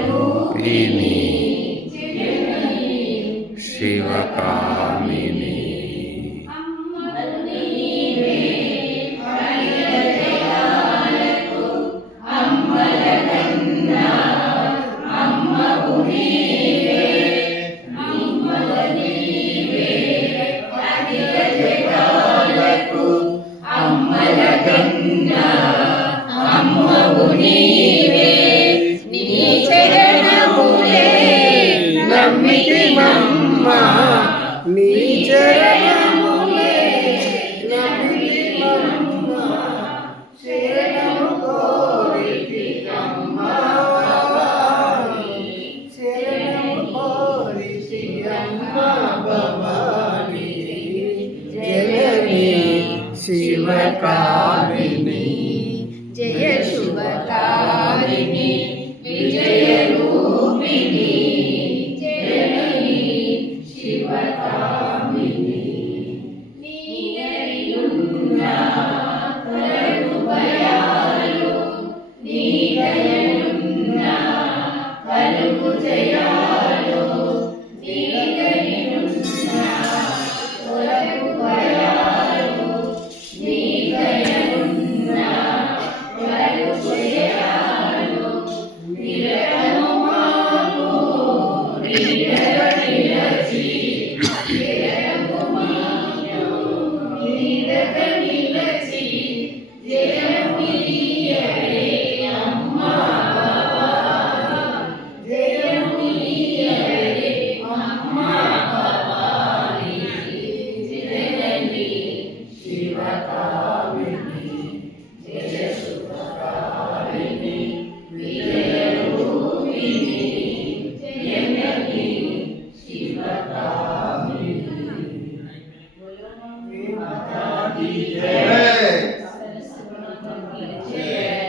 రూపిణి శివకామిని నీ చరణములే నమ్మితిమమ్మ శరణము కోరితి అమ్మా శరణము కోరితి అమ్మా భవాని జనని శివకామిని జయ శుభకారిణి విజయ రూపిణి శివకామిని నీదయున్న కలుగు భయాలు నీదయున్న కలుగు జయాలు నీదయున్న కలుగు భయాలు నీదయున్న కలుగు జయాలు నిరతము మాకు నిరచి జయ